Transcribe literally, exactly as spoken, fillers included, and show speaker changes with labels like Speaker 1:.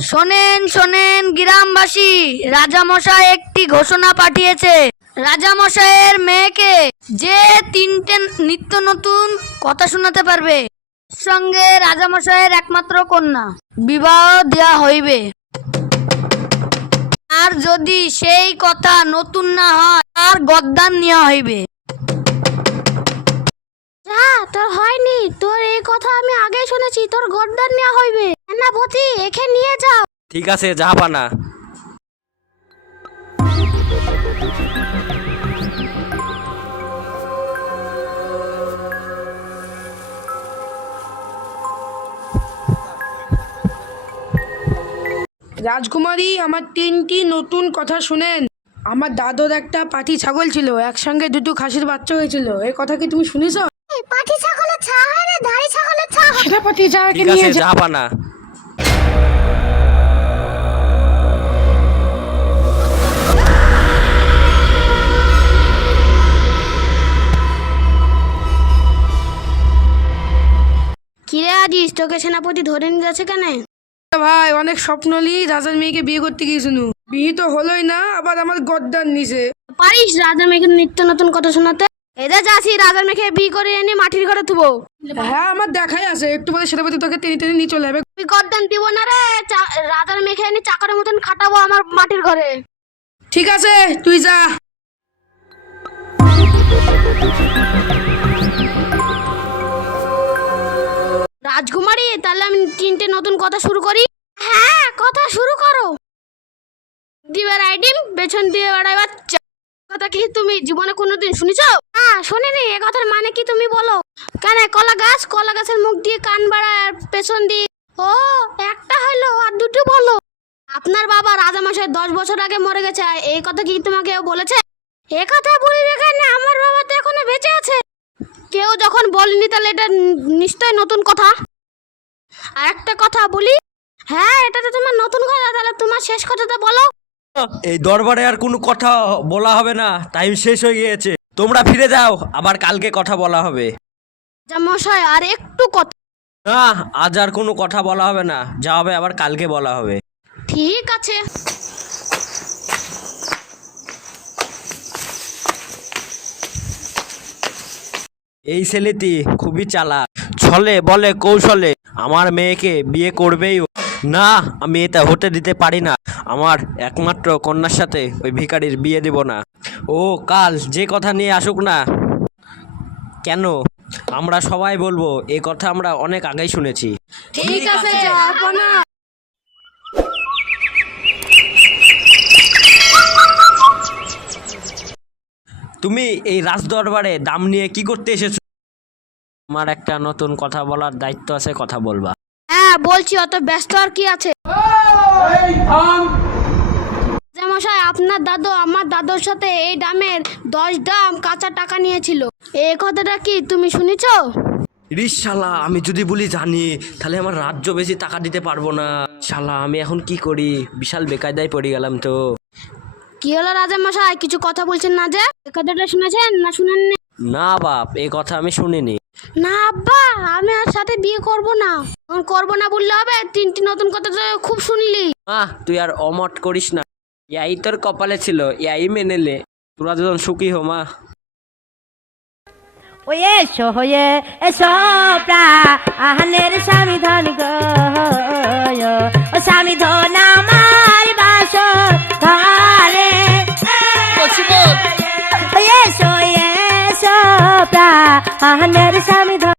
Speaker 1: শোনেন শোনেন গ্রামবাসী, রাজামশাই একটি ঘোষণা পাঠিয়েছে। রাজামশাইয়ের মেয়েকে যে তিনটে নিত্য নতুন কথা শোনাতে পারবে, সঙ্গে রাজামশাইয়ের একমাত্র কন্যা, বিবাহ দেয়া হইবে। আর যদি সেই কথা নতুন না হয়, আর গদ্দান নেওয়া হইবে।
Speaker 2: যা, তোর হয়নি, তোর এই কথা আমি আগে শুনেছি, তোর গদ্দান নেওয়া হইবে। সেনাপতি, একে নিয়ে যাও।
Speaker 3: ঠিক আছে, জাহাপানা।
Speaker 4: রাজকুমারী, আমার তিনটি নতুন কথা শুনেন। আমার দাদুর একটা পাটি ছাগল ছিল, একসঙ্গে দুটো খাসির বাচ্চা হয়েছিল। এই কথা কি তুমি শুনেছো?
Speaker 2: এই পাটি ছাগলের ছা হয় রে, ধাড়ি ছাগলের ছা হয়।
Speaker 4: সেনাপতি, যা একে
Speaker 3: ঠিক
Speaker 4: নিয়ে
Speaker 3: আছে,
Speaker 4: যা।
Speaker 3: জাহাপানা।
Speaker 2: কিরে আজিস, তোকে সেনাপতি ধরে নিয়ে যাচ্ছে কেন?
Speaker 4: ভাই, অনেক স্বপ্ন নিয়ে রাজার মেয়েকে বিয়ে করতে গিয়েছিল, বিয়ে তো হলোই না, আবার আমার গদ্দান নিছে।
Speaker 2: পারিস রাজার মেয়েকে নিত্য নতুন কথা শোনাতে? এদের যাচ্ছি, রাজার মেয়েকে বিয়ে করে এনে মাটির ঘরে থুবো।
Speaker 4: হ্যাঁ, আমার দেখাই আছে, একটু পরে সেনাপতি তোকে টেনে টেনে নিয়ে চলে যাবে।
Speaker 2: তুই গদ্দান দিব না রে, চা- রাজার মেয়েকে এনে চাকরের মতন খাটাবো আমার মাটির ঘরে।
Speaker 4: ঠিক আছে, তুই যা।
Speaker 2: রাজকুমারী, তাহলে আমি তিনটে নতুন কথা শুরু করি। হ্যাঁ, কথা শুরু করো। দিবে রাইডিম, পেছন দিয়ে বেড়াই বাচ্চা। কথা কি তুমি জীবনে কোনোদিন শুনেছ? হ্যাঁ, শোনেনি। এ কথার মানে কি তুমি বলো? কেন, কলা গাছ, কলা গাছের মুখ দিয়ে কান বাড়ায় আর পেছন দিয়ে। ও, একটা হলো আর দুটো বলো। আপনার বাবা রাজামশাই দশ বছর আগে মরে গেছে, এই কথা কি তোমাকে কেউ বলেছে? এ কথা বলবে কেন? আমার বাবা তো এখনো বেঁচে আছে। কেউ যখন বলেনি তাহলে এটা নিশ্চয় নতুন কথা। আর একটা কথা বলি, হ্যাঁ এটা তো তোমার নতুন কথা, তাহলে তোমার শেষ কথাটা বলো।
Speaker 3: এই দরবারে আর কোনো কথা বলা হবে না, টাইম শেষ হয়ে গিয়েছে। তোমরা ফিরে যাও, আবার কালকে কথা বলা হবে।
Speaker 2: মশাই, আর একটু কথা।
Speaker 3: না, আজ আর কোনো কথা বলা হবে না, যা হবে আবার কালকে বলা হবে।
Speaker 2: ঠিক আছে।
Speaker 3: এই ছেলেটি খুবই চালাক, ছলে বলে কৌশলে আমার মেয়েকে বিয়ে করবেই না। আমি এটা হতে দিতে পারি না। আমার একমাত্র কন্যার সাথে ওই ভিখারির বিয়ে দেব না। ও কাল যে কথা নিয়ে আসুক না কেন, আমরা সবাই বলবো এই কথা আমরা অনেক আগেই শুনেছি।
Speaker 4: ঠিক আছে, জাহাপানা।
Speaker 3: তুমি এই রাজদরবারে দাম নিয়ে কি করতে এসেছো? আমার একটা নতুন কথা বলার দায়িত্ব আছে, কথা বলবা।
Speaker 2: হ্যাঁ বলছি, অত ব্যস্ত আর কি আছে। মশাই, আপনার দাদু আমার দাদুর সাথে এই দামের দশ দাম কাঁচা টাকা নিয়েছিল। এই কথাটা কি তুমি শুনেছ?
Speaker 3: রিস শালা, আমি যদি বলি জানি তাহলে আমার রাজ্য বেশি টাকা দিতে পারবো না। শালা, আমি এখন কি করি? বিশাল বেকায়দায় পড়ে গেলাম তো।
Speaker 2: কি হলো রাজা মশাই, কিছু কথা বলছেন না যে? এই কথাটা শুনেছেন না শুনেননি?
Speaker 3: না বাপ, এই কথা আমি শুনিনি।
Speaker 2: না আব্বা, আমি আর সাথে বিয়ে করব না। করব না বললে হবে? তিনটি নতুন কথা তো খুব শুনলি।
Speaker 3: আহ, তুই আর অমট করিস না, ইয়াই তোর কপালে ছিল, ইয়াই মেনেলে। তোরা দুজন সুখী হো মা।
Speaker 5: ওই এসো হয়ে এসো প্রাণের স্বামী ধন গো, ও স্বামী ধন আমার বাস ঘরে। ওই এসো এসো প্রাণের স্বামী ধন।